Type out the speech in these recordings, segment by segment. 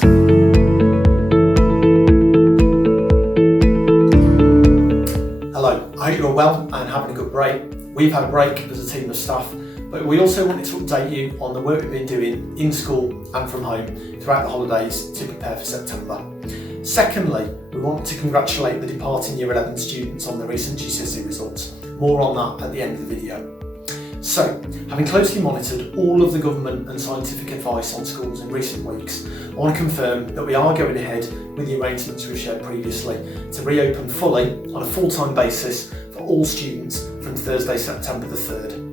Hello, I hope you're well and having a good break. We've had a break as a team of staff, but we also wanted to update you on the work we've been doing in school and from home throughout the holidays to prepare for September. Secondly, we want to congratulate the departing Year 11 students on their recent GCSE results. More on that at the end of the video. So, having closely monitored all of the government and scientific advice on schools in recent weeks, I want to confirm that we are going ahead with the arrangements we've shared previously to reopen fully on a full-time basis for all students from Thursday, September the 3rd.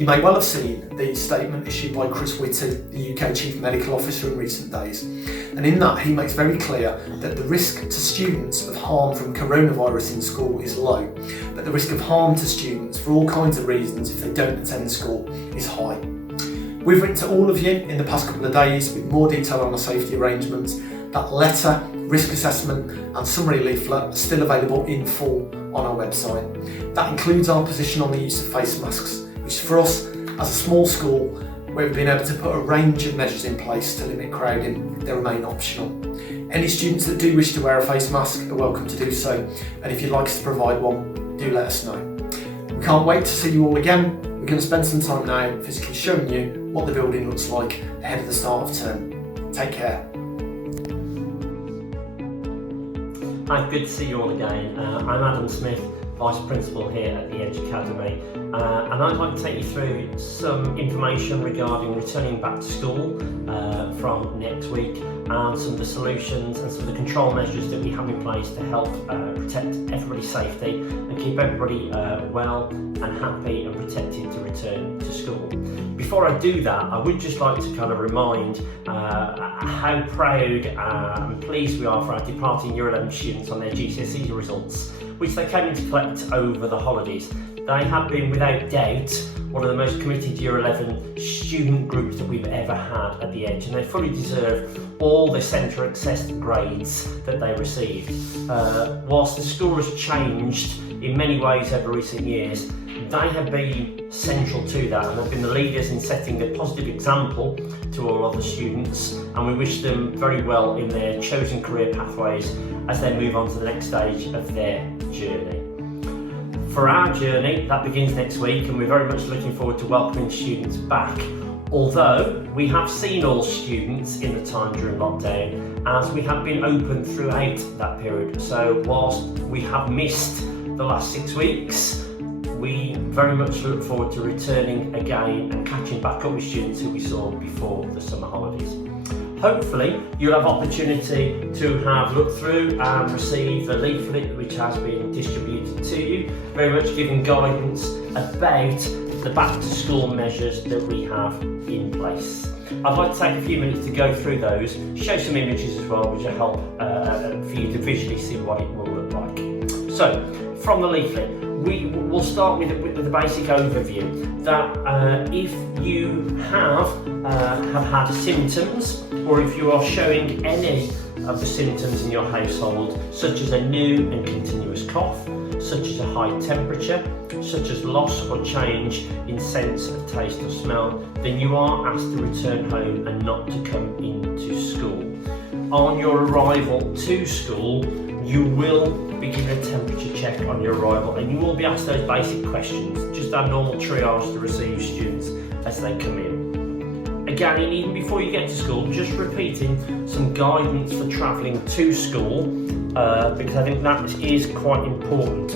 You may well have seen the statement issued by Chris Whitty, the UK Chief Medical Officer, in recent days. And in that, he makes very clear that the risk to students of harm from coronavirus in school is low, but the risk of harm to students for all kinds of reasons if they don't attend school is high. We've written to all of you in the past couple of days with more detail on the safety arrangements. That letter, risk assessment and summary leaflet are still available in full on our website. That includes our position on the use of face masks, which for us, as a small school, where we've been able to put a range of measures in place to limit crowding, they remain optional. Any students that do wish to wear a face mask are welcome to do so, and if you'd like us to provide one, do let us know. We can't wait to see you all again. We're going to spend some time now physically showing you what the building looks like ahead of the start of term. Take care. Hi, good to see you all again. I'm Adam Smith, Vice Principal here at the Edge Academy, and I'd like to take you through some information regarding returning back to school from next week, and some of the solutions and some of the control measures that we have in place to help protect everybody's safety and keep everybody well and happy and protected to return to school. Before I do that, I would just like to kind of remind how proud and pleased we are for our departing Year 11 students on their GCSE results, which they came in to collect over the holidays. They have been, without doubt, one of the most committed Year 11 student groups that we've ever had at the Edge, and they fully deserve all the centre assessed grades that they received. Whilst the score has changed in many ways over recent years, they have been central to that and have been the leaders in setting a positive example to all other students, and we wish them very well in their chosen career pathways as they move on to the next stage of their journey. For our journey, that begins next week, and we're very much looking forward to welcoming students back. Although we have seen all students in the time during lockdown, as we have been open throughout that period. So whilst we have missed the last 6 weeks, we very much look forward to returning again and catching back up with students who we saw before the summer holidays. Hopefully you'll have opportunity to have looked through and receive the leaflet which has been distributed to you, very much giving guidance about the back to school measures that we have in place. I'd like to take a few minutes to go through those, show some images as well which will help for you to visually see what it will look like. So, from the leaflet, we will start with the basic overview that if you have had symptoms, or if you are showing any of the symptoms in your household, such as a new and continuous cough, such as a high temperature, such as loss or change in sense of taste or smell, then you are asked to return home and not to come into school. On your arrival to school, you will be given a temperature check on your arrival, and you will be asked those basic questions, just our normal triage to receive students as they come in. Again, even before you get to school, just repeating some guidance for travelling to school, because I think that is quite important.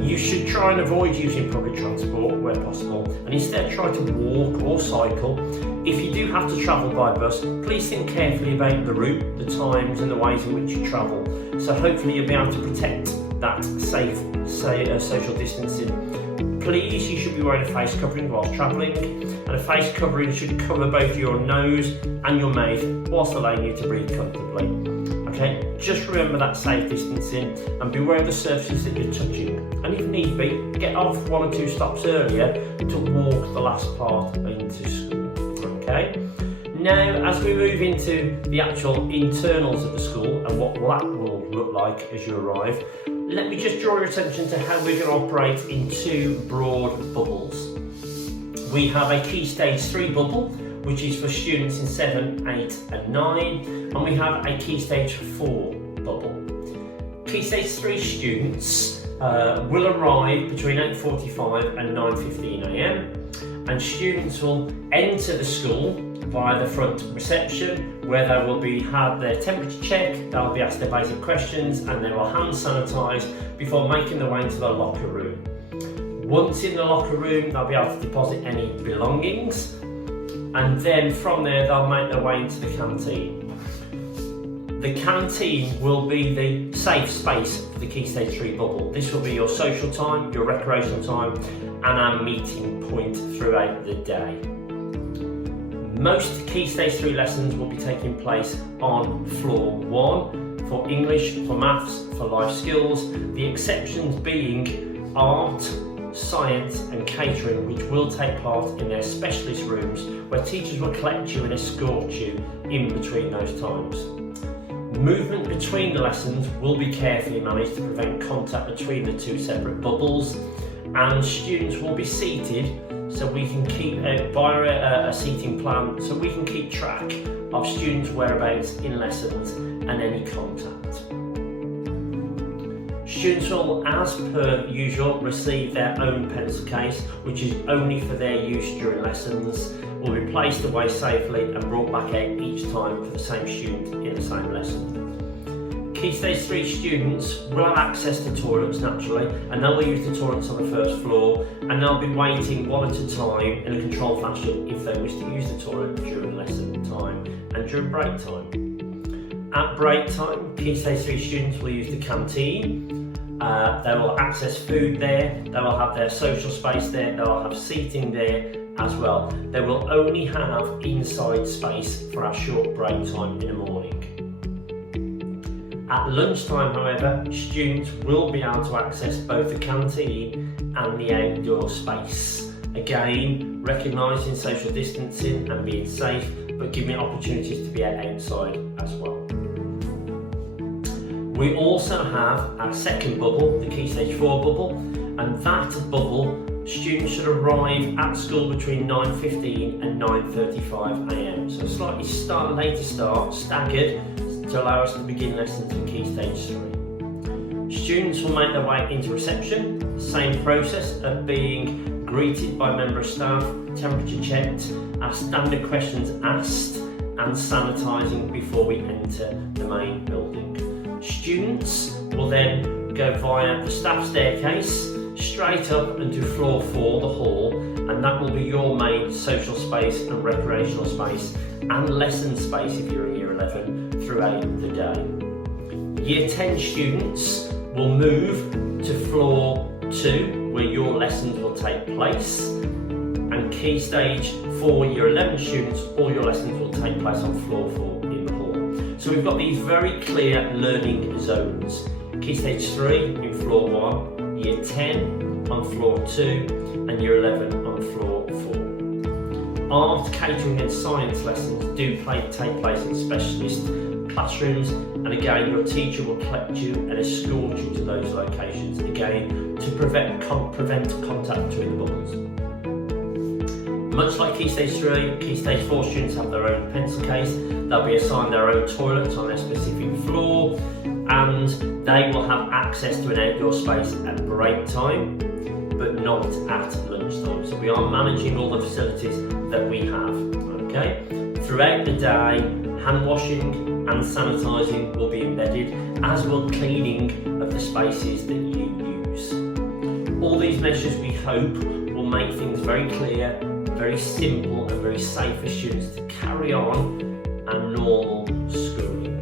You should try and avoid using public transport where possible, and instead try to walk or cycle. If you do have to travel by bus, please think carefully about the route, the times and the ways in which you travel. So hopefully you'll be able to protect that safe social distancing. Please, you should be wearing a face covering whilst travelling, and a face covering should cover both your nose and your mouth whilst allowing you to breathe comfortably. Okay, just remember that safe distancing and beware of the surfaces that you're touching. And if need be, get off 1 or 2 stops earlier to walk the last part into school. Okay. Now, as we move into the actual internals of the school and what that will look like as you arrive, let me just draw your attention to how we're going to operate in 2 broad bubbles. We have a Key Stage 3 bubble, which is for students in 7, 8 and 9, and we have a Key Stage 4 bubble. Key Stage 3 students will arrive between 8:45 and 9:15 a.m. and students will enter the school via the front reception, where they will have their temperature check, they'll be asked their basic questions, and they will hand sanitise before making their way into the locker room. Once in the locker room, they'll be able to deposit any belongings, and then from there they'll make their way into the canteen. The canteen will be the safe space for the Key Stage 3 bubble. This will be your social time, your recreational time, and our meeting point throughout the day. Most Key Stage 3 lessons will be taking place on floor 1 for English, for maths, for life skills, the exceptions being art, science and catering, which will take part in their specialist rooms where teachers will collect you and escort you in between those times. Movement between the lessons will be carefully managed to prevent contact between the two separate bubbles, and students will be seated so we can keep via a seating plan, so we can keep track of students' whereabouts in lessons and any contact. Students will, as per usual, receive their own pencil case, which is only for their use during lessons, will be placed away safely and brought back out each time for the same student in the same lesson. Key Stage 3 students will have access to toilets naturally, and they'll use the toilets on the first floor, and they'll be waiting one at a time in a controlled fashion if they wish to use the toilet during lesson time and during break time. At break time, Key Stage 3 students will use the canteen. They will access food there, they will have their social space there, they will have seating there as well. They will only have inside space for our short break time in the morning. At lunchtime, however, students will be able to access both the canteen and the outdoor space. Again, recognising social distancing and being safe, but giving opportunities to be outside as well. We also have our second bubble, the Key Stage 4 bubble, and that bubble, students should arrive at school between 9:15 and 9:35 a.m. So slightly later start, staggered, to allow us to begin lessons in Key Stage 3. Students will make their way into reception, same process of being greeted by a member of staff, temperature checked, our standard questions asked, and sanitising before we enter the main building. Students will then go via the staff staircase straight up into floor 4, the hall, and that will be your main social space and recreational space and lesson space if you're in Year 11 throughout the day. Year 10 students will move to floor 2 where your lessons will take place, and Key Stage 4 Year 11 students, all your lessons will take place on floor 4 in the hall. So we've got these very clear learning zones. Key Stage 3 in floor 1, Year 10 on floor 2 and Year 11 on floor 4. Art, catering and science lessons do take place in specialist classrooms, and again your teacher will collect you and escort you to those locations, again to prevent contact between the bubbles. Much like Key Stage 3, Key Stage 4 students have their own pencil case. They'll be assigned their own toilets on their specific floor, and they will have access to an outdoor space at break time, but not at lunchtime. So we are managing all the facilities that we have. Okay. Throughout the day, hand washing and sanitising will be embedded, as will cleaning of the spaces that you use. All these measures, we hope, will make things very clear, very simple and very safe for students to carry on our normal schooling.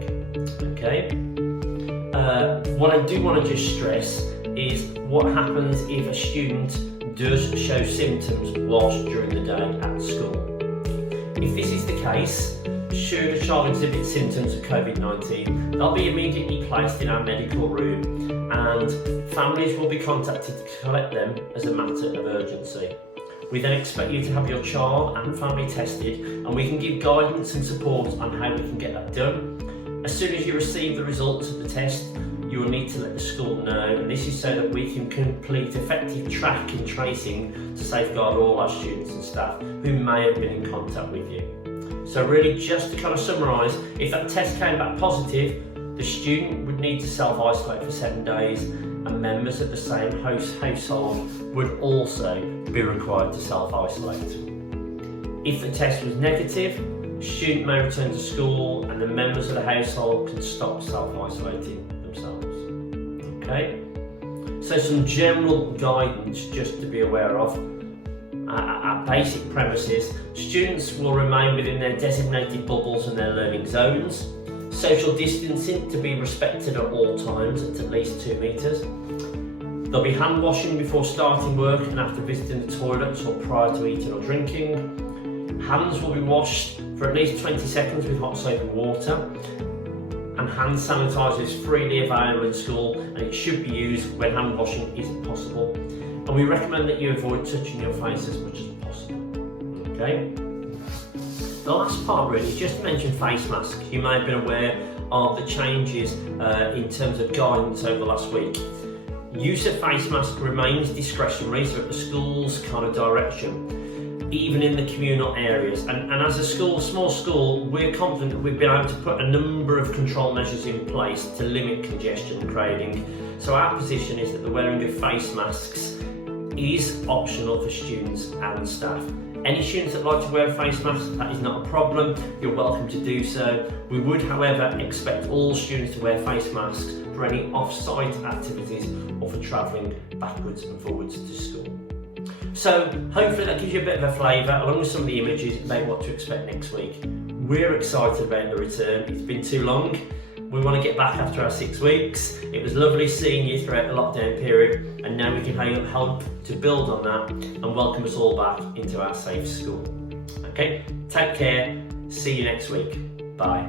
Okay. What I do want to just stress is what happens if a student does show symptoms whilst during the day at school. If this is the case, should a child exhibit symptoms of COVID-19, they'll be immediately placed in our medical room, and families will be contacted to collect them as a matter of urgency. We then expect you to have your child and family tested, and we can give guidance and support on how we can get that done. As soon as you receive the results of the test, you will need to let the school know, and this is so that we can complete effective track and tracing to safeguard all our students and staff who may have been in contact with you. So really, just to kind of summarise, if that test came back positive, the student would need to self-isolate for 7 days, and members of the same household would also be required to self-isolate. If the test was negative, the student may return to school and the members of the household can stop self-isolating themselves. Okay? So some general guidance just to be aware of. At basic premises, students will remain within their designated bubbles and their learning zones. Social distancing to be respected at all times at least 2 metres. There'll be hand washing before starting work and after visiting the toilets or prior to eating or drinking. Hands will be washed for at least 20 seconds with hot soap and water. And hand sanitizer is freely available in school, and it should be used when hand washing isn't possible. And we recommend that you avoid touching your face as much as possible. Okay? The last part really is just to mention face masks. You may have been aware of the changes in terms of guidance over the last week. Use of face masks remains discretionary, so at the school's kind of direction, even in the communal areas. And as a small school, we're confident that we've been able to put a number of control measures in place to limit congestion and crowding. So our position is that the wearing of face masks is optional for students and staff. Any students that like to wear a face mask, that is not a problem, you're welcome to do so. We would, however, expect all students to wear face masks for any off-site activities or for travelling backwards and forwards to school. So hopefully that gives you a bit of a flavour, along with some of the images, about what to expect next week. We're excited about the return. It's been too long. We want to get back after our 6 weeks. It was lovely seeing you throughout the lockdown period, and now we can help to build on that and welcome us all back into our safe school. Okay, take care. See you next week. Bye.